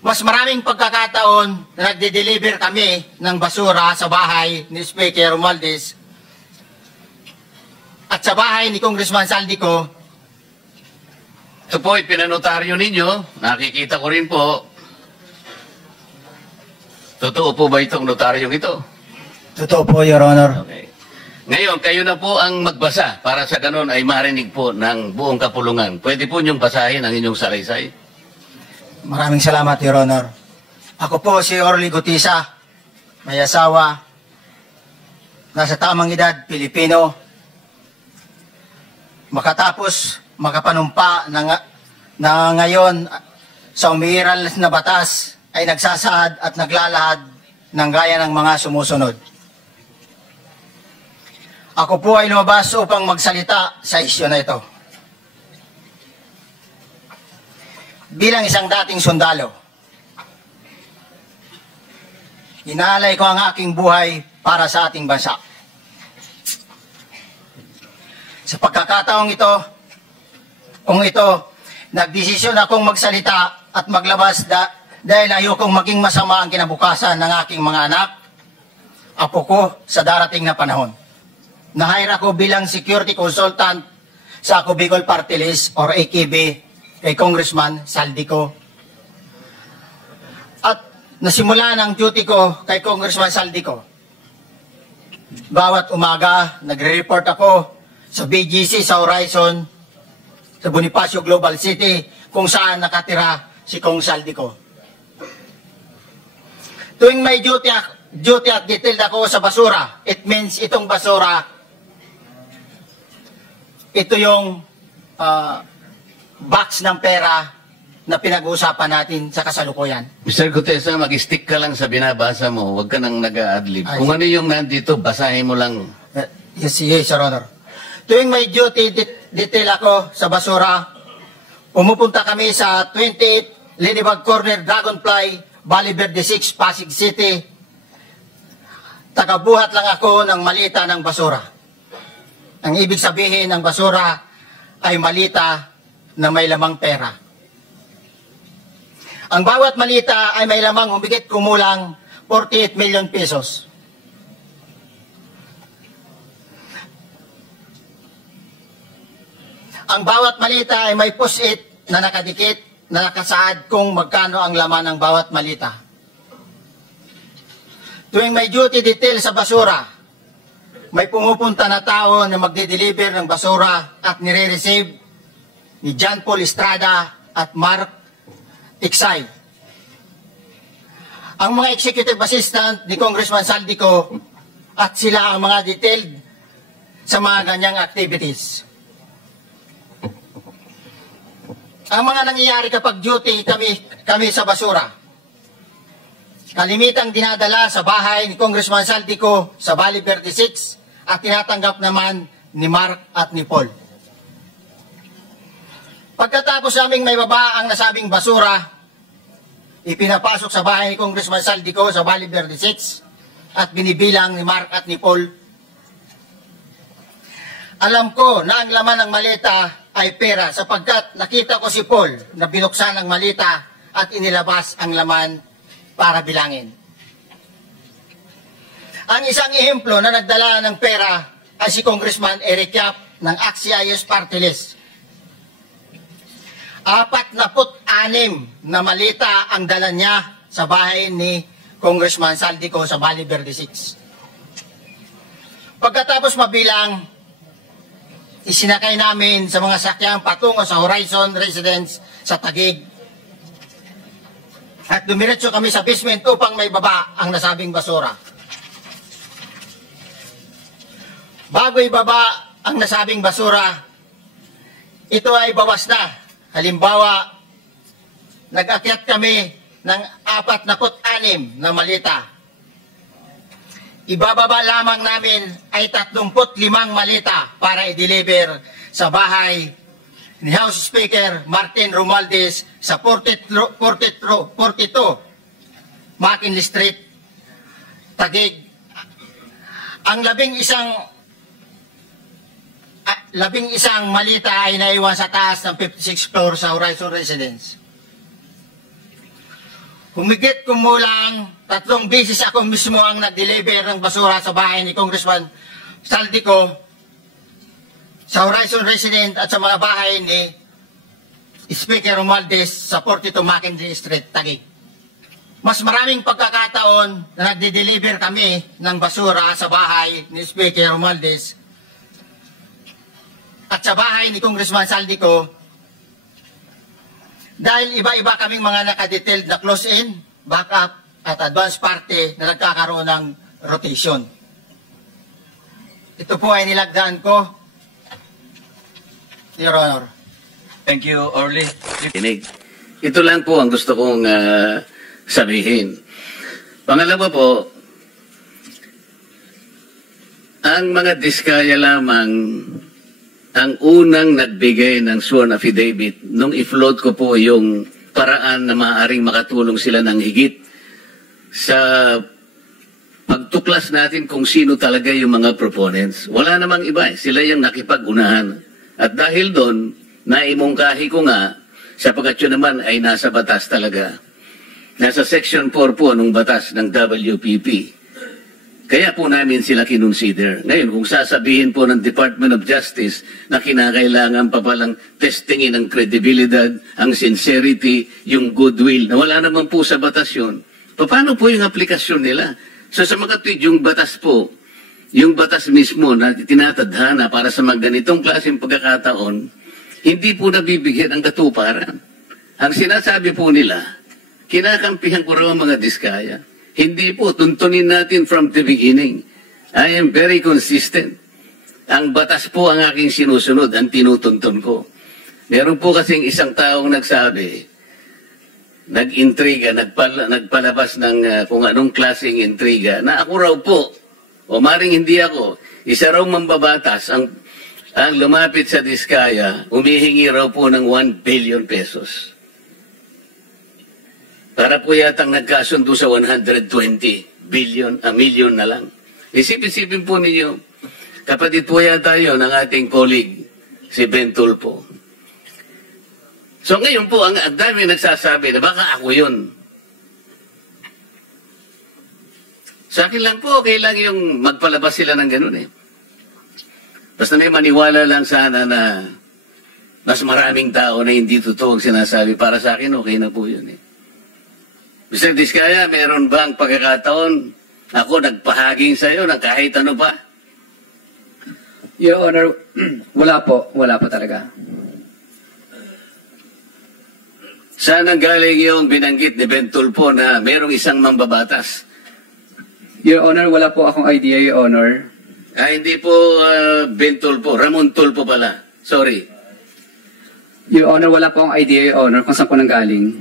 Mas maraming pagkakataon na nagde-deliver kami ng basura sa bahay ni Speaker Romualdez at sa bahay ni Congressman Saldico. Ito po ay pinanotaryo ninyo. Nakikita ko rin po. Totoo po ba itong notaryong ito? Totoo po, Your Honor. Okay. Ngayon, kayo na po ang magbasa para sa ganun ay marinig po ng buong kapulungan. Pwede po niyong basahin ang inyong salaysay. Maraming salamat, Your Honor. Ako po si Orly Gutisa, may asawa, nasa tamang edad, Pilipino, makatapos makapanumpa na ngayon sa umiiral na batas ay nagsasaad at naglalahad ng gaya ng mga sumusunod. Ako po ay lumabas upang magsalita sa isyu na ito. Bilang isang dating sundalo, inaalay ko ang aking buhay para sa ating bansa. Sa pagkakataong ito, nagdesisyon akong magsalita at maglabas dahil ayokong maging masama ang kinabukasan ng aking mga anak, apo ko sa darating na panahon. Na-hire ako bilang security consultant sa Ako Bicol Party List or AKB kay Congressman Saldico. At nasimula ng duty ko kay Congressman Saldico. Bawat umaga, nagre-report ako sa BGC sa Horizon, sa Bonifacio Global City, kung saan nakatira si Kong Saldico. Tuwing may duty at detailed ako sa basura, it means itong basura, ito yung box ng pera na pinag-uusapan natin sa kasalukuyan. Mr. Gutesa, mag-stick ka lang sa binabasa mo. Huwag ka nang nag-a-adlib. Kung ano yung nandito, basahin mo lang. Yes, Your Honor. Tuwing may duty detail ako sa basura, pumupunta kami sa 28 Ladybug Corner, Dragonfly, Valle Verde 6, Pasig City. Tagabuhat lang ako ng malita ng basura. Ang ibig sabihin ng basura ay malita na may lamang pera. Ang bawat malita ay may lamang humigit kumulang 48 million pesos. Ang bawat malita ay may post-it na nakadikit na nakasaad kung magkano ang laman ng bawat malita. Tuwing may duty detail sa basura, may pumupunta na tao na magde-deliver ng basura at nire-receive ni John Paul Estrada at Mark Iksay. Ang mga executive assistant ni Congressman Saldico at sila ang mga detailed sa mga ganyang activities. Ang mga nangyayari kapag duty kami sa basura, kalimitang dinadala sa bahay ni Congressman Saldico sa Valle Verde 6 at tinatanggap naman ni Mark at ni Paul. Pagkatapos naming may baba ang nasabing basura, ipinapasok sa bahay ni Congressman Saldico sa Valle Verde 6 at binibilang ni Mark at ni Paul. Alam ko na ang laman ng malita ay pera sapagkat nakita ko si Paul na binuksan ang malita at inilabas ang laman para bilangin. Ang isang ehemplo na nagdala ng pera ay si Congressman Eric Yap ng AXIS Party List. 46 na malita ang dala niya sa bahay ni Congressman Saldico sa Valle Verde 6. Pagkatapos mabilang, isinakay namin sa mga sakyang patungo sa Horizon Residence sa Taguig. At dumiretso kami sa basement upang may baba ang nasabing basura. Bago ibaba ang nasabing basura, ito ay bawas na. Halimbawa, nag-akyat kami ng 46 na malita. Ibababa lamang namin ay 35 malita para i-deliver sa bahay ni House Speaker Martin Romualdez sa 42 McKinley Street, Taguig. Ang labing isang malita ay naiwan sa taas ng 56th floor sa Horizon Residence. Humigit kumulang 3 beses ako mismo ang nag-deliver ng basura sa bahay ni Congressman Saldico, sa Horizon Resident at sa mga bahay ni Speaker Romualdez sa 42 Mackenzie Street, Taguig. Mas maraming pagkakataon na nagde-deliver kami ng basura sa bahay ni Speaker Romualdez at sa bahay ni Congressman Saldico dahil iba-iba kaming mga nakadetailed na close-in, backup at advance party na nagkakaroon ng rotation. Ito po ay nilagdaan ko, Your Honor. Thank you, Orly. Ito lang po ang gusto kong sabihin. Pangalawa po, ang mga diskaya lamang ang unang nagbigay ng sworn affidavit nung i-float ko po yung paraan na maaaring makatulong sila ng higit sa pagtuklas natin kung sino talaga yung mga proponents. Wala namang iba, sila yung nakipag-unahan. At dahil doon, naimungkahi ko nga, sapagkat yun naman ay nasa batas talaga. Nasa Section 4 po ng batas ng WPP. Kaya po namin sila kinonsider. Ngayon, kung sasabihin po ng Department of Justice na kinakailangan pa palang testingin ang kredibilidad, ang sincerity, yung goodwill, na wala naman po sa batas yun, paano po yung aplikasyon nila? So sa mga tweet, yung batas po, yung batas mismo na tinatadhana para sa mga ganitong klaseng pagkakataon, hindi po nabibigyan ang katuparan. Ang sinasabi po nila, kinakampihan ko raw ang mga diskaya. Hindi po, tuntunin natin from the beginning. I am very consistent. Ang batas po ang aking sinusunod, ang tinutuntun ko. Meron po kasing isang taong nagsabi, nag-intriga, nagpalabas ng kung anong klaseng intriga, na ako raw po, o maring hindi ako, isa raw mambabatas ang lumapit sa diskaya, humihingi raw po ng 1 billion pesos. Para po yatang nagkasundo sa 120 million na lang. Isipin po ninyo, kapatid po yata yun ng ating colleague, si Ben Tulfo. So ngayon po, ang dami nagsasabi na baka ako yun. Sa akin lang po, okay lang yung magpalabas sila ng ganun eh. Basta may maniwala lang sana na mas maraming tao na hindi totoo ang sinasabi. Para sa akin, okay na po yun eh. Mr. Diskaya, meron bang pagkakataon ako nagpahaging sa iyo ng kahit ano pa? Your Honor, wala po talaga. Saan ang galing yung binanggit ni Ben Tulfo na merong isang mambabatas? Your Honor, wala po akong idea, Your Honor. Hindi po Ben Tulfo, Ramon Tulfo pala. Sorry. Your Honor, wala po akong idea, Your Honor, kung saan po nanggaling.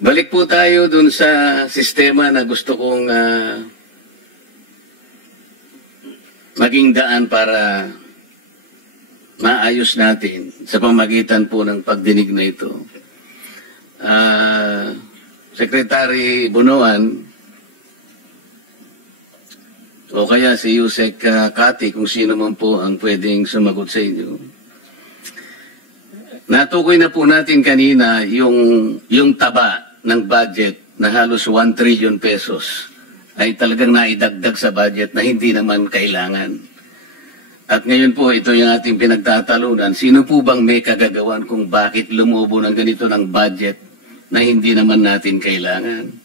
Balik po tayo dun sa sistema na gusto kong maging daan para maayos natin sa pamagitan po ng pagdinig na ito. Secretary Bunuan o kaya si Yusek Kati, kung sino man po ang pwedeng sumagot sa inyo. Natukoy na po natin kanina yung taba ng budget na halos 1 trillion pesos ay talagang naidagdag sa budget na hindi naman kailangan. At ngayon po, ito yung ating pinagtatalunan. Sino po bang may kagagawan kung bakit lumubo ng ganito ng budget na hindi naman natin kailangan?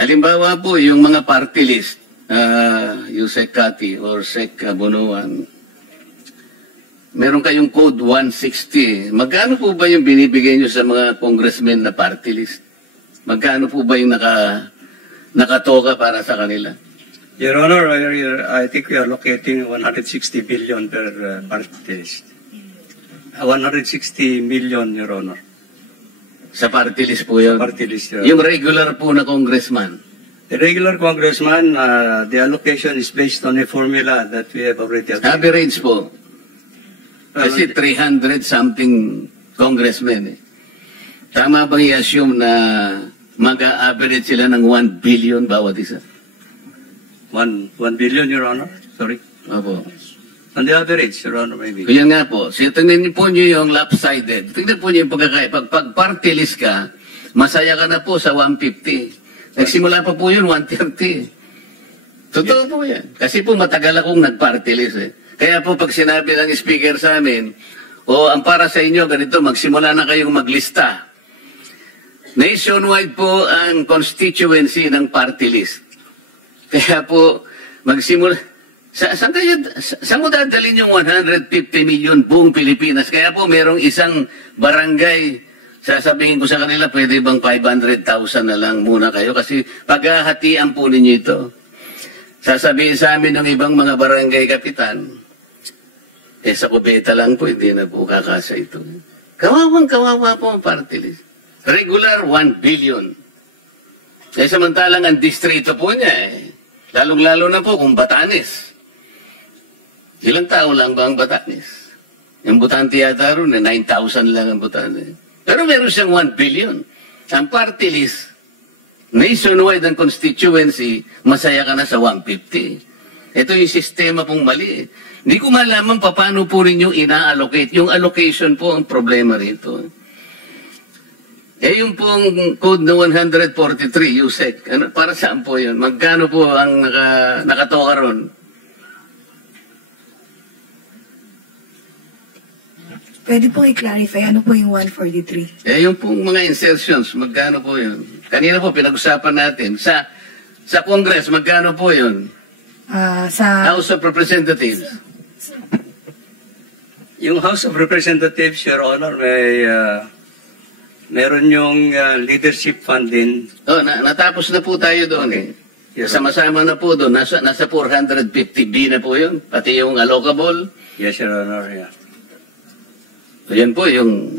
Halimbawa po, yung mga party list, yung Sec Kati or Sec Bunuan, meron kayong code 160. Magkano po ba yung binibigay nyo sa mga congressmen na party list? Magkano po ba yung nakatoka para sa kanila? Your Honor, I think we are locating 160 billion per party list. 160 million, Your Honor. Sa party list po yun? Party list, Your Honor. Yung regular po na congressman? The regular congressman, the allocation is based on a formula that we have already agreed. Average po. Kasi 300 something congressmen eh. Tama bang i-assume na mag-a-average sila ng 1 billion bawat isa? 1 billion, Your Honor. Sorry. Opo. On the average, Your Honor, maybe. Kaya nga po, tingnan niyo po yung lopsided. Tingnan po niyo yung pagkakaya. Pag party list ka, masaya ka na po sa 150. Nagsimula pa po yun, 130. Totoo po yan. Kasi po matagal akong nag-party list eh. Kaya po pag sinabi ng speaker sa amin, ang para sa inyo, ganito, magsimula na kayong maglista. Nationwide po ang constituency ng party list. Kaya po, magsimula. Saan mo dadalhin yung 150 million buong Pilipinas? Kaya po merong isang barangay, sasabihin ko sa kanila, pwede bang 500,000 na lang muna kayo? Kasi paghahatian po ninyo ito. Sasabihin sa amin ng ibang mga barangay kapitan, sa kubeta lang po, hindi na po kakasa ito. Kawawa po ang party list. Regular 1 billion. Samantalang ang distrito po niya lalong-lalo na po kung Batanes. Ilang tao lang ba ang Batanes? Yung Butante yata ron, 9,000 lang ang Batanes. Pero meron siyang 1 billion. Ang party list, nationwide ang constituency, masaya ka na sa 150. Ito yung sistema pong mali. Hindi ko malaman paano po rin yung ina-allocate. Yung allocation po ang problema rito. Yung pong code na 143, USEC, para saan po yun? Magkano po ang nakatoka ron? Pwede pong i-clarify, ano po yung 143? Yung pong mga insertions, magkano po yun? Kanina po, pinag-usapan natin. Sa Congress, magkano po yun? Sa House of Representatives. Yung House of Representatives, Your Honor, meron yung leadership fund din. Natapos na po tayo doon eh. Yes, Sama-sama na po doon. Nasa 450B na po yun. Pati yung allocable. Yes, Your Honor, yeah. So, yan po yung...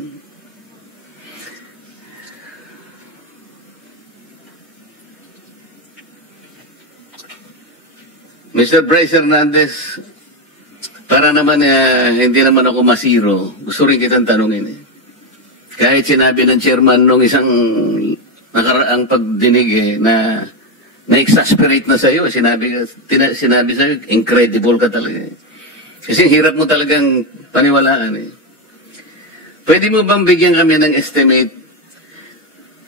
Mr. Bryce Hernandez, para naman hindi naman ako masiro, gusto rin kitang tanungin eh. Kahit sinabi ng chairman nung isang nakaraang pagdinig na na-exasperate na sa'yo, sinabi sa'yo, incredible ka talaga. Kasi hirap mo talagang paniwalaan eh. Pwede mo bang bigyan kami ng estimate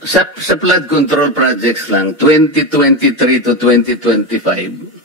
sa flood control projects lang, 2023 to 2025,